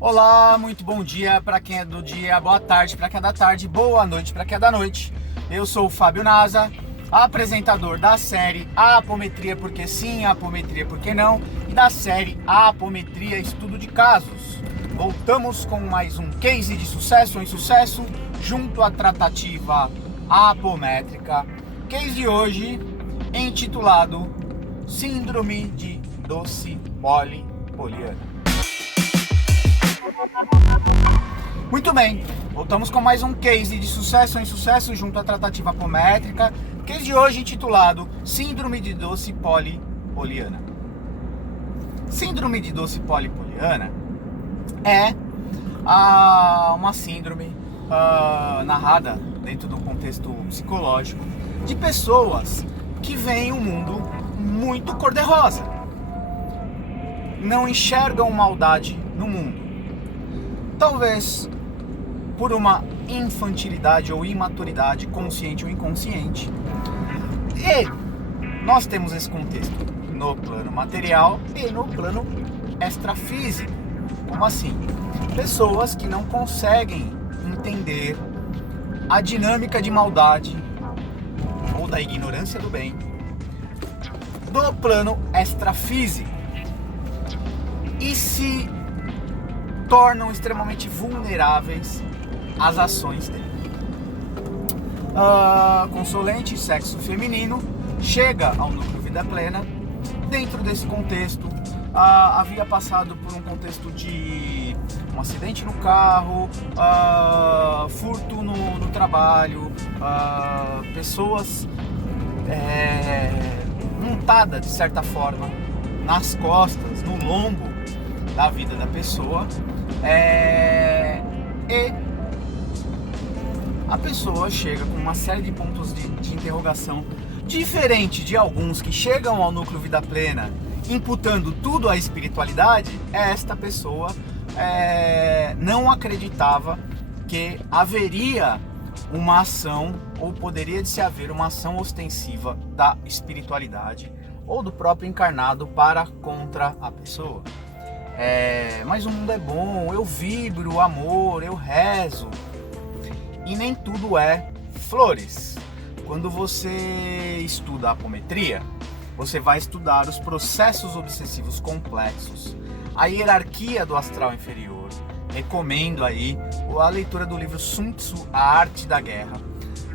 Olá, muito bom dia para quem é do dia, boa tarde para quem é da tarde, boa noite para quem é da noite. Eu sou o Fábio Naza, apresentador da série Apometria Porque Sim, Apometria Porque Não e da série Apometria Estudo de Casos. Voltamos com mais um case de sucesso ou insucesso junto à tratativa apométrica. Case de hoje intitulado Síndrome de Doce Poliana. Muito bem, voltamos com mais um case de sucesso ou insucesso junto à tratativa apométrica. Case de hoje intitulado Síndrome de Doce Poliana. Síndrome de Doce Poliana é uma síndrome narrada dentro do contexto psicológico de pessoas que veem um mundo muito cor-de-rosa, não enxergam maldade no mundo. Talvez por uma infantilidade ou imaturidade, consciente ou inconsciente. E nós temos esse contexto no plano material e no plano extrafísico. Como assim? Pessoas que não conseguem entender a dinâmica de maldade ou da ignorância do bem do plano extrafísico e se tornam extremamente vulneráveis às ações dele. Consolente, sexo feminino, chega ao núcleo Vida Plena. Dentro desse contexto, havia passado por um contexto de um acidente no carro, furto no trabalho, pessoas montadas de certa forma nas costas, no lombo da vida da pessoa, e a pessoa chega com uma série de pontos de interrogação, diferente de alguns que chegam ao núcleo Vida Plena imputando tudo à espiritualidade. Esta pessoa não acreditava que haveria uma ação, ou poderia se haver uma ação ostensiva da espiritualidade ou do próprio encarnado para contra a pessoa. Mas o mundo é bom, eu vibro o amor, eu rezo. E nem tudo é flores. Quando você estuda a apometria, você vai estudar os processos obsessivos complexos, a hierarquia do astral inferior. Recomendo aí a leitura do livro Sun Tzu, A Arte da Guerra,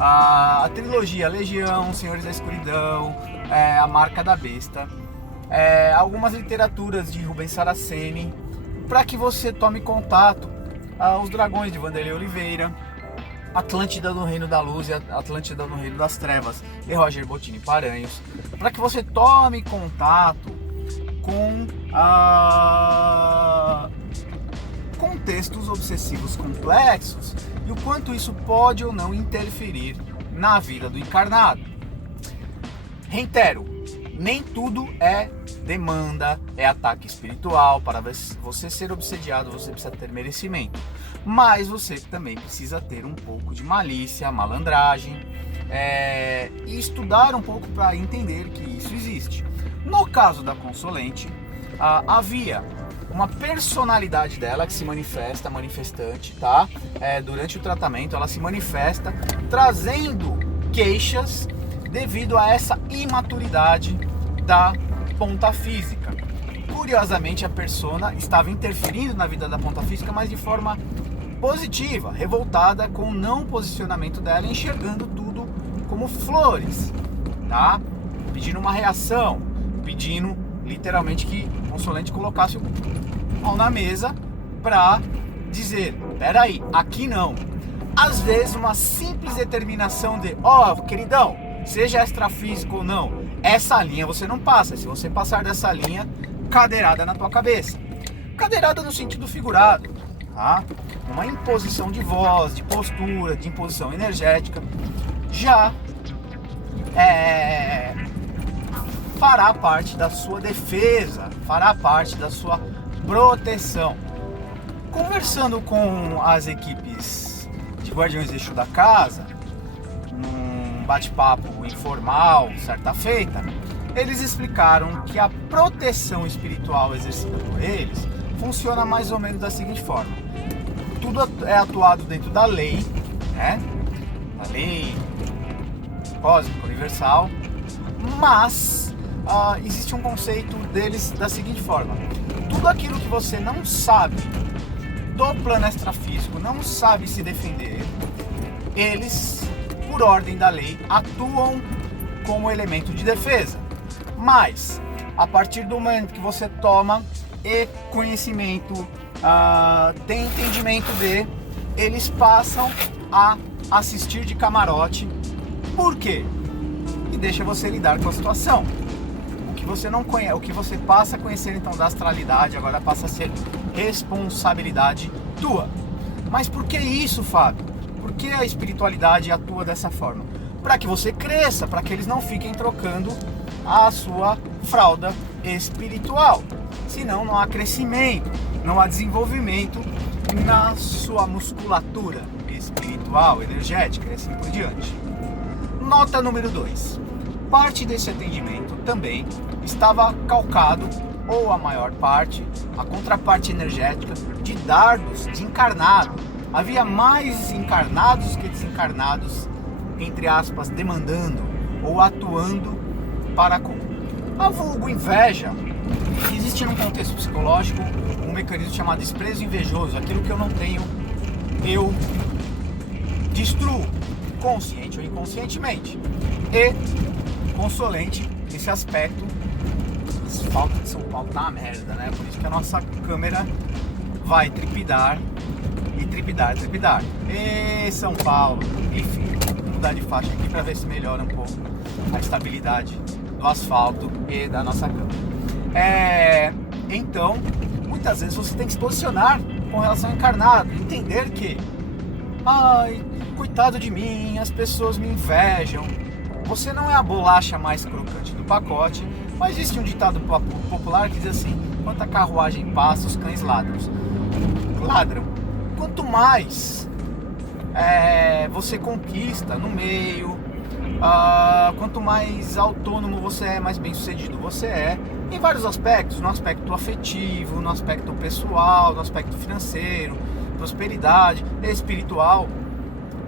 a trilogia Legião, Senhores da Escuridão, A Marca da Besta, algumas literaturas de Rubens Saraceni, para que você tome contato, Os Dragões de Vanderlei Oliveira, Atlântida no Reino da Luz e Atlântida no Reino das Trevas, de Roger Bottini Paranhos, para que você tome contato com contextos obsessivos complexos e o quanto isso pode ou não interferir na vida do encarnado. Reitero, nem tudo é demanda, é ataque espiritual. Para você ser obsediado, você precisa ter merecimento. Mas você também precisa ter um pouco de malícia, malandragem, e estudar um pouco para entender que isso existe. No caso da Consolente, havia uma personalidade dela que se manifestante, tá? Durante o tratamento, ela se manifesta trazendo queixas devido a essa imaturidade da ponta física. Curiosamente, a persona estava interferindo na vida da ponta física, mas de forma positiva, revoltada com o não posicionamento dela, enxergando tudo como flores, tá? Pedindo uma reação, pedindo literalmente que o Consolente colocasse o pau na mesa para dizer: peraí, aqui não. Às vezes uma simples determinação de: queridão, seja extrafísico ou não, essa linha você não passa. Se você passar dessa linha, cadeirada na tua cabeça. Cadeirada no sentido figurado, tá? Uma imposição de voz, de postura, de imposição energética, já fará parte da sua defesa, fará parte da sua proteção. Conversando com as equipes de Guardiões de Exu da casa, num bate-papo informal, certa feita, eles explicaram que a proteção espiritual exercida por eles funciona mais ou menos da seguinte forma: tudo é atuado dentro da lei, né? A lei cósmica universal, mas existe um conceito deles da seguinte forma: tudo aquilo que você não sabe do plano extrafísico, não sabe se defender, eles, por ordem da lei, atuam como elemento de defesa. Mas, a partir do momento que você toma conhecimento, tem entendimento eles passam a assistir de camarote. Por quê? E deixa você lidar com a situação. O que você não conhece, o que você passa a conhecer então da astralidade, agora passa a ser responsabilidade tua. Mas por que isso, Fábio? Por que a espiritualidade atua dessa forma? Para que você cresça, para que eles não fiquem trocando a sua fralda espiritual. Senão não há crescimento, não há desenvolvimento na sua musculatura espiritual, energética e assim por diante. Nota número 2. Parte desse atendimento também estava calcado, ou a maior parte, a contraparte energética de dardos de encarnado. Havia mais encarnados que desencarnados, entre aspas, demandando ou atuando para com. A vulgo inveja, existe num contexto psicológico um mecanismo chamado desprezo invejoso. Aquilo que eu não tenho, eu destruo, consciente ou inconscientemente. E consolente nesse aspecto, asfalto de São Paulo tá uma merda, né? Por isso que a nossa câmera vai trepidar e trepidar. E São Paulo, enfim, vou mudar de faixa aqui para ver se melhora um pouco a estabilidade do asfalto e da nossa câmera. Então, muitas vezes você tem que se posicionar com relação ao encarnado, entender que, ai, coitado de mim, as pessoas me invejam. Você não é a bolacha mais crocante do pacote, mas existe um ditado popular que diz assim: quanta carruagem passa, os cães ladram. Quanto mais você conquista no meio, quanto mais autônomo você é, mais bem sucedido você é, em vários aspectos, no aspecto afetivo, no aspecto pessoal, no aspecto financeiro, prosperidade, espiritual.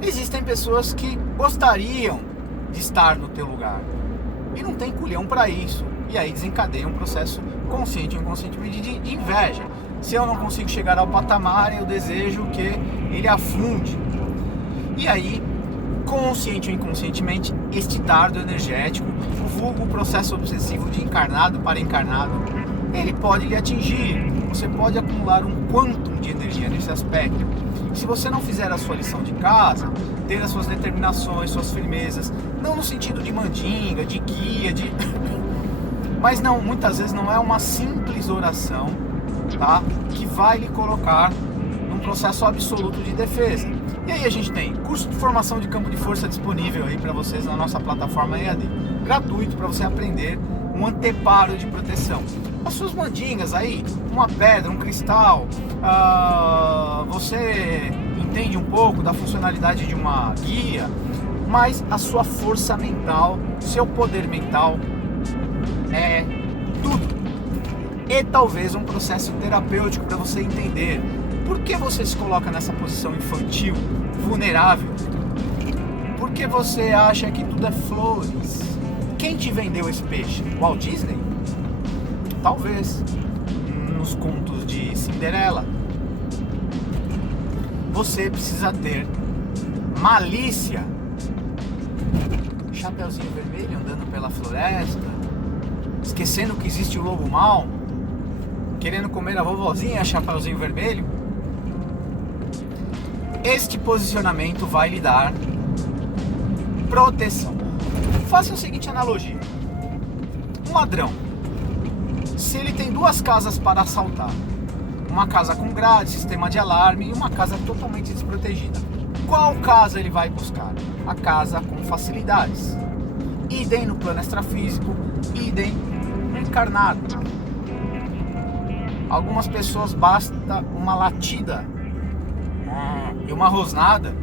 Existem pessoas que gostariam de estar no teu lugar e não tem culhão para isso, e aí desencadeia um processo consciente ou inconscientemente de inveja. Se eu não consigo chegar ao patamar, eu desejo que ele afunde. E aí, consciente ou inconscientemente, este dardo energético, o vulgo processo obsessivo de encarnado para encarnado, ele pode lhe atingir. Você pode acumular um quantum de energia nesse aspecto. Se você não fizer a sua lição de casa, ter as suas determinações, suas firmezas, não no sentido de mandinga, de guia, mas não, muitas vezes não é uma simples oração, tá? Que vai lhe colocar num processo absoluto de defesa. E aí a gente tem curso de formação de campo de força disponível aí para vocês na nossa plataforma EAD, gratuito para você aprender um anteparo de proteção. As suas mandingas aí, uma pedra, um cristal, você entende um pouco da funcionalidade de uma guia, mas a sua força mental, seu poder mental é tudo. E talvez um processo terapêutico para você entender por que você se coloca nessa posição infantil, vulnerável. Por que você acha que tudo é flores? Quem te vendeu esse peixe? Walt Disney? Talvez. Nos contos de Cinderela. Você precisa ter malícia. Chapeuzinho vermelho andando pela floresta, esquecendo que existe o lobo mau, querendo comer a vovozinha, Chapeuzinho vermelho. Este posicionamento vai lhe dar proteção. Faça a seguinte analogia: um ladrão, se ele tem duas casas para assaltar, uma casa com grade, sistema de alarme e uma casa totalmente desprotegida, qual casa ele vai buscar? A casa com facilidades. Idem no plano extrafísico, idem no encarnado. Algumas pessoas basta uma latida e uma rosnada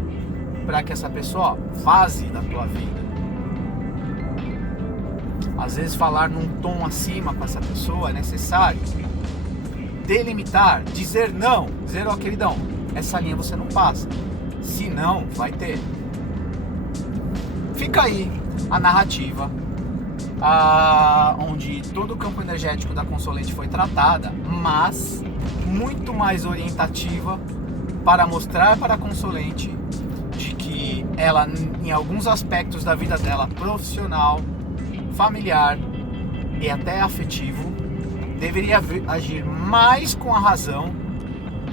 para que essa pessoa vaze da tua vida. Às vezes falar num tom acima com essa pessoa é necessário. delimitar, dizer não, dizer, ó queridão, essa linha você não passa, se não, vai ter. Fica aí a narrativa, onde todo o campo energético da Consolente foi tratada, mas muito mais orientativa para mostrar para a Consolente de que ela, em alguns aspectos da vida dela, profissional, familiar e até afetivo, deveria agir mais com a razão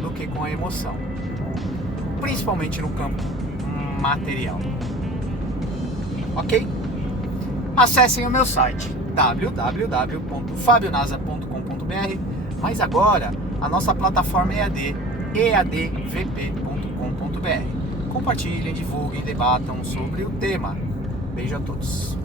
do que com a emoção, principalmente no campo material. Ok? Acessem o meu site www.fabionasa.com.br, mas agora a nossa plataforma EAD, eadvp.com.br. Compartilhem, divulguem, debatam sobre o tema. Beijo a todos.